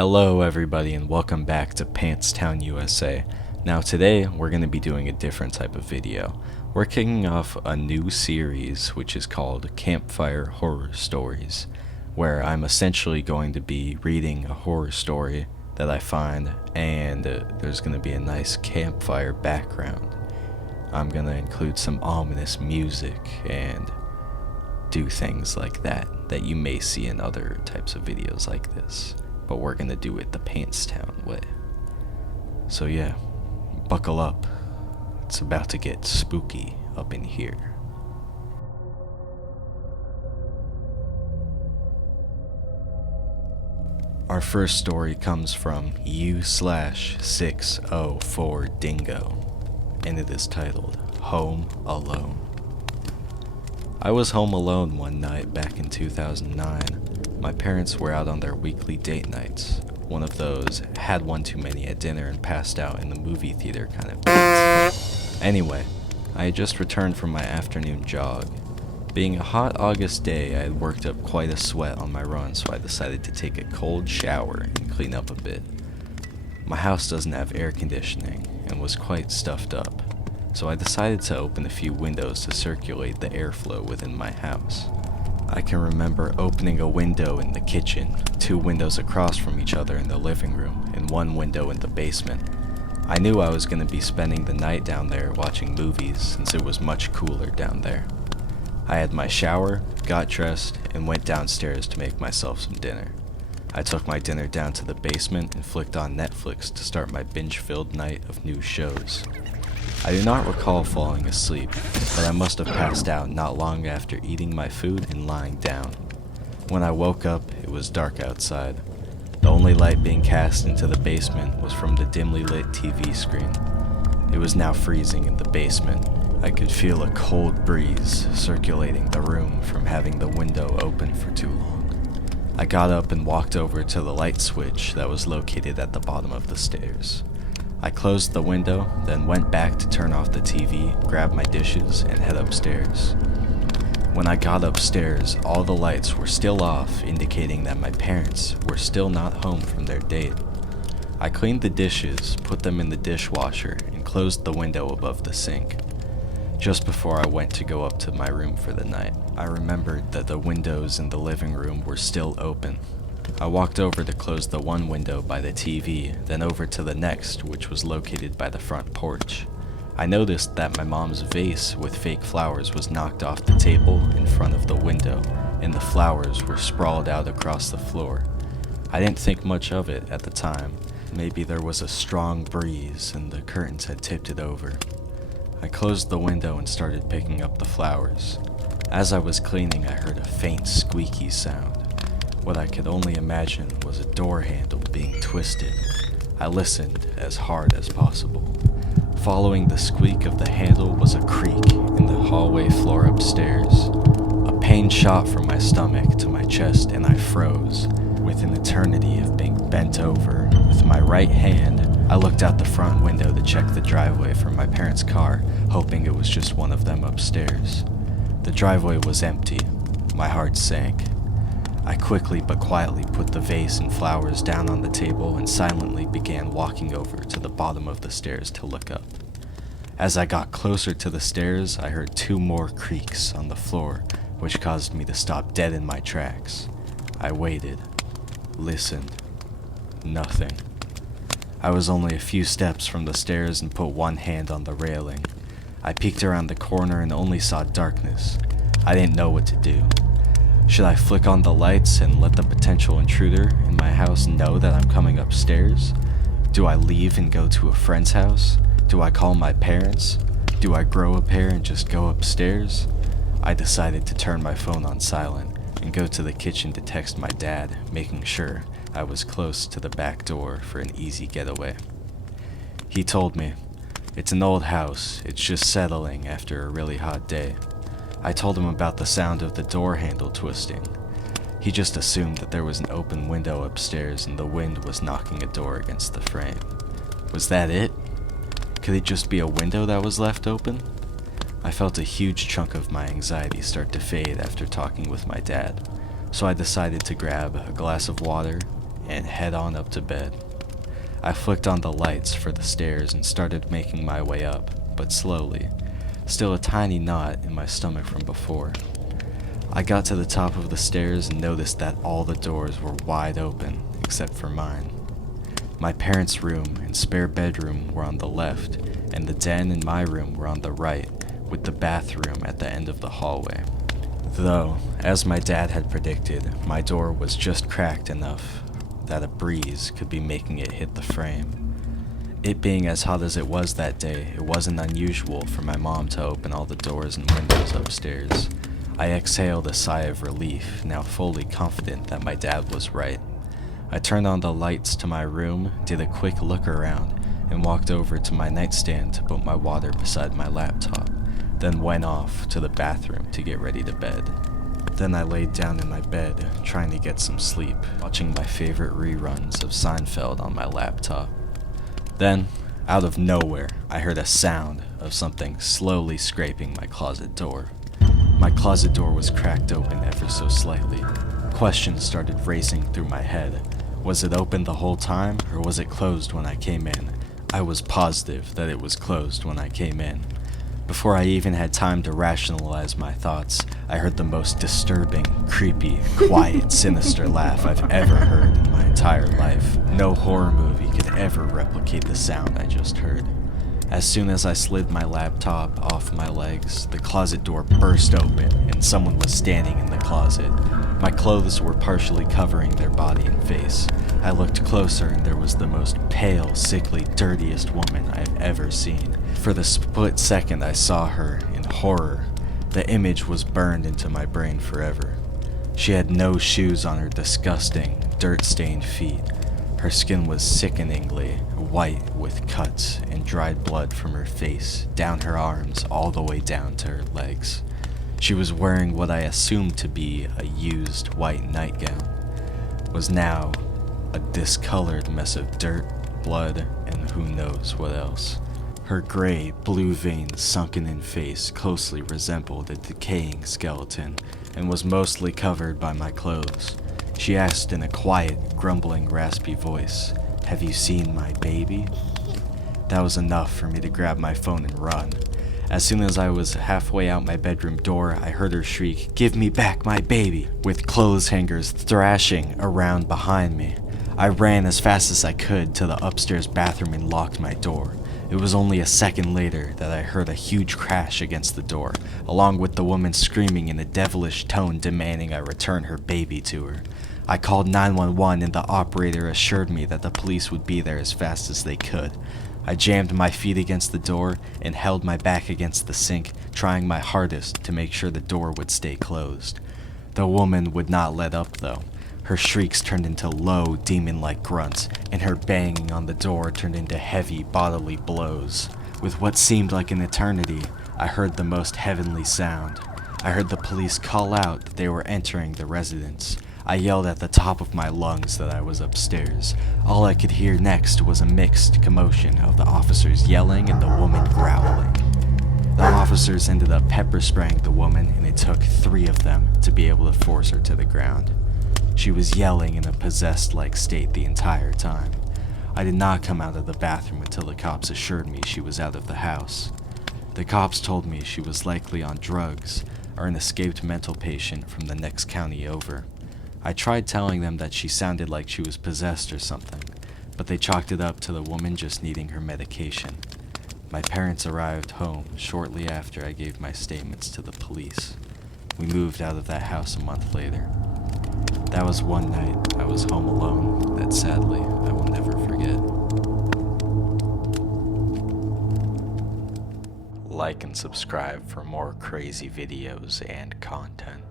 Hello everybody and welcome back to Pantstown, USA. Now today we're going to be doing a different type of video. We're kicking off a new series which is called Campfire Horror Stories, where I'm essentially going to be reading a horror story that I find, and there's going to be a nice campfire background. I'm going to include some ominous music and do things like that you may see in other types of videos like this. But we're gonna do it the Pantstown way. So yeah, buckle up. It's about to get spooky up in here. Our first story comes from U/604 Dingo, and it is titled Home Alone. I was home alone one night back in 2009. My parents were out on their weekly date nights. One of those had one too many at dinner and passed out in the movie theater kind of dates. Anyway, I had just returned from my afternoon jog. Being a hot August day, I had worked up quite a sweat on my run, so I decided to take a cold shower and clean up a bit. My house doesn't have air conditioning and was quite stuffed up, so I decided to open a few windows to circulate the airflow within my house. I can remember opening a window in the kitchen, 2 windows across from each other in the living room, and 1 window in the basement. I knew I was going to be spending the night down there watching movies since it was much cooler down there. I had my shower, got dressed, and went downstairs to make myself some dinner. I took my dinner down to the basement and flicked on Netflix to start my binge-filled night of new shows. I do not recall falling asleep, but I must have passed out not long after eating my food and lying down. When I woke up, it was dark outside. The only light being cast into the basement was from the dimly lit TV screen. It was now freezing in the basement. I could feel a cold breeze circulating the room from having the window open for too long. I got up and walked over to the light switch that was located at the bottom of the stairs. I closed the window, then went back to turn off the TV, grab my dishes, and head upstairs. When I got upstairs, all the lights were still off, indicating that my parents were still not home from their date. I cleaned the dishes, put them in the dishwasher, and closed the window above the sink. Just before I went to go up to my room for the night, I remembered that the windows in the living room were still open. I walked over to close the one window by the TV, then over to the next, which was located by the front porch. I noticed that my mom's vase with fake flowers was knocked off the table in front of the window, and the flowers were sprawled out across the floor. I didn't think much of it at the time. Maybe there was a strong breeze and the curtains had tipped it over. I closed the window and started picking up the flowers. As I was cleaning, I heard a faint squeaky sound. What I could only imagine was a door handle being twisted. I listened as hard as possible. Following the squeak of the handle was a creak in the hallway floor upstairs. A pain shot from my stomach to my chest and I froze. With an eternity of being bent over, with my right hand, I looked out the front window to check the driveway for my parents' car, hoping it was just one of them upstairs. The driveway was empty. My heart sank. I quickly but quietly put the vase and flowers down on the table and silently began walking over to the bottom of the stairs to look up. As I got closer to the stairs, I heard 2 more creaks on the floor, which caused me to stop dead in my tracks. I waited, listened, nothing. I was only a few steps from the stairs and put one hand on the railing. I peeked around the corner and only saw darkness. I didn't know what to do. Should I flick on the lights and let the potential intruder in my house know that I'm coming upstairs? Do I leave and go to a friend's house? Do I call my parents? Do I grow a pair and just go upstairs? I decided to turn my phone on silent and go to the kitchen to text my dad, making sure I was close to the back door for an easy getaway. He told me, "It's an old house, it's just settling after a really hot day." I told him about the sound of the door handle twisting. He just assumed that there was an open window upstairs and the wind was knocking a door against the frame. Was that it? Could it just be a window that was left open? I felt a huge chunk of my anxiety start to fade after talking with my dad, so I decided to grab a glass of water and head on up to bed. I flicked on the lights for the stairs and started making my way up, but slowly, still a tiny knot in my stomach from before. I got to the top of the stairs and noticed that all the doors were wide open, except for mine. My parents' room and spare bedroom were on the left, and the den and my room were on the right, with the bathroom at the end of the hallway. Though, as my dad had predicted, my door was just cracked enough that a breeze could be making it hit the frame. It being as hot as it was that day, it wasn't unusual for my mom to open all the doors and windows upstairs. I exhaled a sigh of relief, now fully confident that my dad was right. I turned on the lights to my room, did a quick look around, and walked over to my nightstand to put my water beside my laptop, then went off to the bathroom to get ready to bed. Then I laid down in my bed, trying to get some sleep, watching my favorite reruns of Seinfeld on my laptop. Then, out of nowhere, I heard a sound of something slowly scraping my closet door. My closet door was cracked open ever so slightly. Questions started racing through my head. Was it open the whole time, or was it closed when I came in? I was positive that it was closed when I came in. Before I even had time to rationalize my thoughts, I heard the most disturbing, creepy, quiet, sinister laugh I've ever heard in my entire life. No horror movie could ever replicate the sound I just heard. As soon as I slid my laptop off my legs, the closet door burst open and someone was standing in the closet. My clothes were partially covering their body and face. I looked closer and there was the most pale, sickly, dirtiest woman I have ever seen. For the split second I saw her in horror. The image was burned into my brain forever. She had no shoes on her disgusting, dirt-stained feet. Her skin was sickeningly white with cuts and dried blood from her face, down her arms, all the way down to her legs. She was wearing what I assumed to be a used white nightgown. Was now a discolored mess of dirt, blood, and who knows what else. Her gray, blue-veined, sunken-in face closely resembled a decaying skeleton and was mostly covered by my clothes. She asked in a quiet, grumbling, raspy voice, "Have you seen my baby?" That was enough for me to grab my phone and run. As soon as I was halfway out my bedroom door, I heard her shriek, "Give me back my baby!" with clothes hangers thrashing around behind me. I ran as fast as I could to the upstairs bathroom and locked my door. It was only a second later that I heard a huge crash against the door, along with the woman screaming in a devilish tone demanding I return her baby to her. I called 911 and the operator assured me that the police would be there as fast as they could. I jammed my feet against the door and held my back against the sink, trying my hardest to make sure the door would stay closed. The woman would not let up though. Her shrieks turned into low, demon-like grunts, and her banging on the door turned into heavy bodily blows. With what seemed like an eternity, I heard the most heavenly sound. I heard the police call out that they were entering the residence. I yelled at the top of my lungs that I was upstairs. All I could hear next was a mixed commotion of the officers yelling and the woman growling. The officers ended up pepper spraying the woman, and it took 3 of them to be able to force her to the ground. She was yelling in a possessed-like state the entire time. I did not come out of the bathroom until the cops assured me she was out of the house. The cops told me she was likely on drugs or an escaped mental patient from the next county over. I tried telling them that she sounded like she was possessed or something, but they chalked it up to the woman just needing her medication. My parents arrived home shortly after I gave my statements to the police. We moved out of that house a month later. That was one night I was home alone that sadly I will never forget. Like and subscribe for more crazy videos and content.